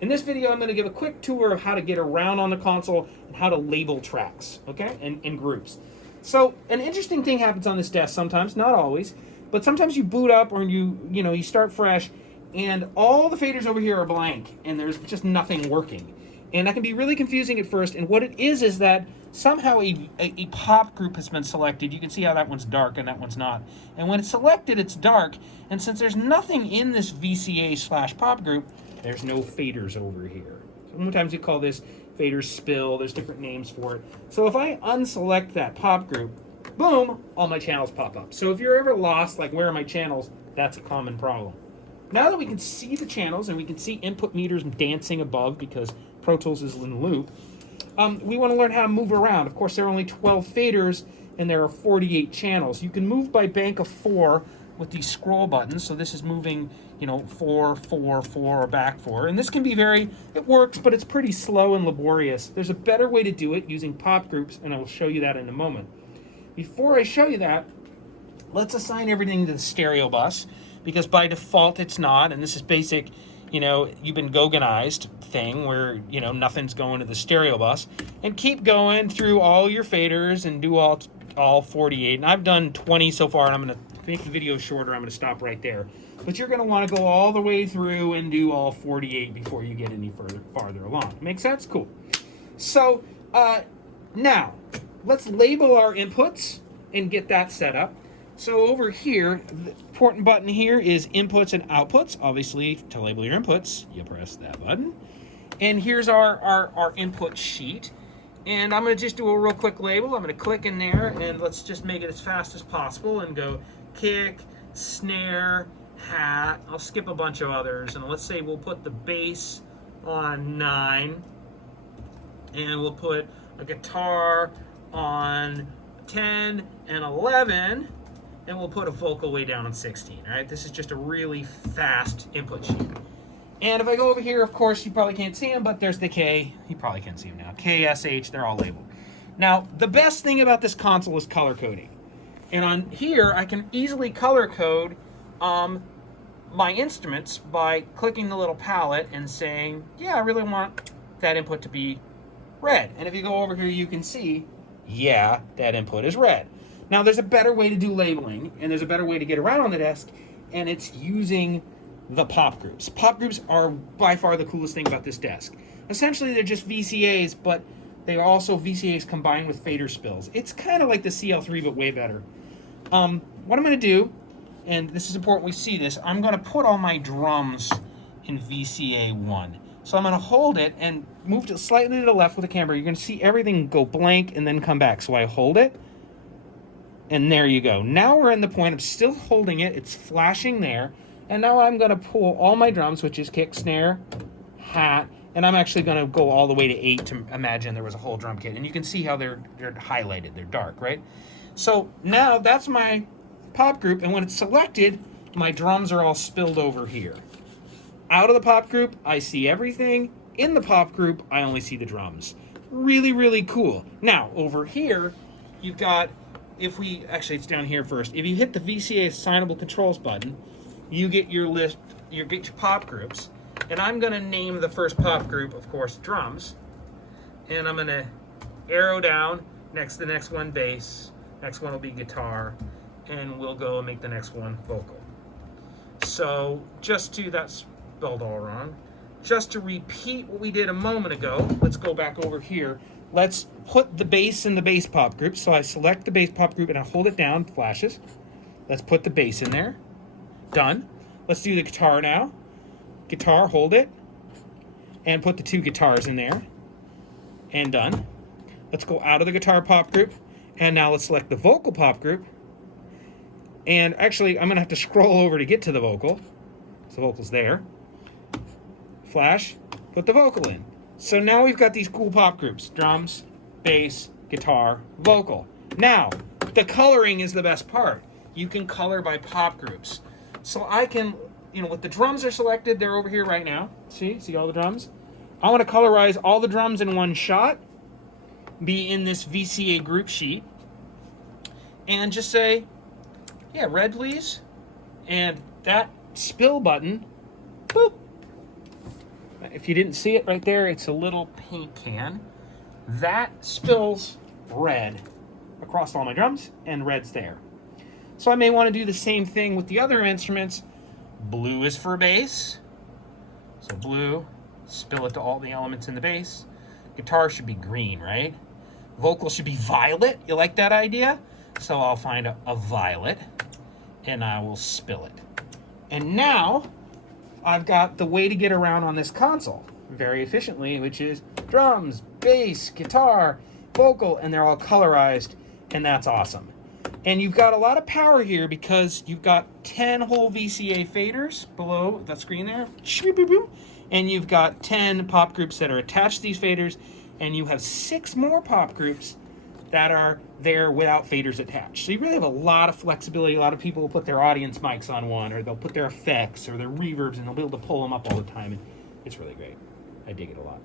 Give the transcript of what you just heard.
In this video, I'm going to give a quick tour of how to get around on the console and how to label tracks, okay, in groups. So an interesting thing happens on this desk sometimes, not always, but sometimes you boot up or you start fresh and all the faders over here are blank and there's just nothing working. And that can be really confusing at first. And what it is that somehow a pop group has been selected. You can see how that one's dark and that one's not. And when it's selected, it's dark. And since there's nothing in this VCA/pop group, there's no faders over here. Sometimes we call this fader spill. There's different names for it. So if I unselect that pop group, boom, all my channels pop up. So if you're ever lost, like where are my channels, that's a common problem. Now that we can see the channels and we can see input meters dancing above because Pro Tools is in loop, we want to learn how to move around. Of course, there are only 12 faders and there are 48 channels. You can move by bank of 4 with these scroll buttons. So this is moving, 4, 4, 4, or back 4. And this can be it works, but it's pretty slow and laborious. There's a better way to do it using pop groups, and I will show you that in a moment. Before I show you that, let's assign everything to the stereo bus, because by default it's not, and this is basic, you've been Gauguinized thing where, nothing's going to the stereo bus. And keep going through all your faders and do all 48. And I've done 20 so far, and I'm going to make the video shorter. I'm going to stop right there. But you're going to want to go all the way through and do all 48 before you get any farther along. Make sense? Cool. So now, let's label our inputs and get that set up. So over here, the important button here is inputs and outputs. Obviously, to label your inputs, you press that button. And here's our input sheet. And I'm going to just do a real quick label. I'm going to click in there, and let's just make it as fast as possible and go kick, snare, hat. I'll skip a bunch of others. And let's say we'll put the bass on 9. And we'll put a guitar on 10 and 11. And we'll put a vocal way down on 16, all right? This is just a really fast input sheet. And if I go over here, of course, you probably can't see them, but there's the K. You probably can't see them now. K, S, H, they're all labeled. Now, the best thing about this console is color coding. And on here, I can easily color code my instruments by clicking the little palette and saying, yeah, I really want that input to be red. And if you go over here, you can see, yeah, that input is red. Now, there's a better way to do labeling, and there's a better way to get around on the desk, and it's using the pop groups. Pop groups are by far the coolest thing about this desk. Essentially, they're just VCAs, but they are also VCAs combined with fader spills. It's kind of like the CL3, but way better. What I'm going to do, and this is important we see this, I'm going to put all my drums in VCA 1. So I'm going to hold it and move slightly to the left with the camera. You're going to see everything go blank and then come back. So I hold it. And there you go. Now we're in the point. I'm still holding it. It's flashing there. And now I'm going to pull all my drums, which is kick, snare, hat. And I'm actually going to go all the way to 8 to imagine there was a whole drum kit. And you can see how they're highlighted. They're dark, right? So now that's my pop group. And when it's selected, my drums are all spilled over here. Out of the pop group, I see everything. In the pop group, I only see the drums. Really, really cool. Now, over here, you've got... Actually it's down here first. If you hit the VCA assignable controls button, you get your list, you get your pop groups. And I'm gonna name the first pop group, of course, drums. And I'm gonna arrow down, the next one bass, next one will be guitar, and we'll go and make the next one vocal. So that's spelled all wrong. Just to repeat what we did a moment ago, let's go back over here. Let's put the bass in the bass pop group. So I select the bass pop group and I hold it down, flashes. Let's put the bass in there. Done. Let's do the guitar now. Guitar, hold it. And put the 2 guitars in there. And done. Let's go out of the guitar pop group. And now let's select the vocal pop group. And actually, I'm going to have to scroll over to get to the vocal. So the vocal's there. Flash, put the vocal in. So now we've got these cool pop groups. Drums, bass, guitar, vocal. Now, the coloring is the best part. You can color by pop groups. So I can, with the drums are selected, they're over here right now. See all the drums? I want to colorize all the drums in one shot, be in this VCA group sheet, and just say, yeah, red please. And that spill button, boop. if you didn't see it right there, it's a little paint can. That spills red across all my drums, and red's there. So I may want to do the same thing with the other instruments. Blue is for bass. So blue, spill it to all the elements in the bass. Guitar should be green, right? Vocal should be violet. You like that idea? So I'll find a violet, and I will spill it. And now I've got the way to get around on this console very efficiently, which is drums, bass, guitar, vocal, and they're all colorized, and that's awesome. And you've got a lot of power here because you've got 10 whole VCA faders below that screen there, and you've got 10 pop groups that are attached to these faders, and you have 6 more pop groups that are there without faders attached. So you really have a lot of flexibility. A lot of people will put their audience mics on one, or they'll put their effects or their reverbs, and they'll be able to pull them up all the time, and it's really great. I dig it a lot.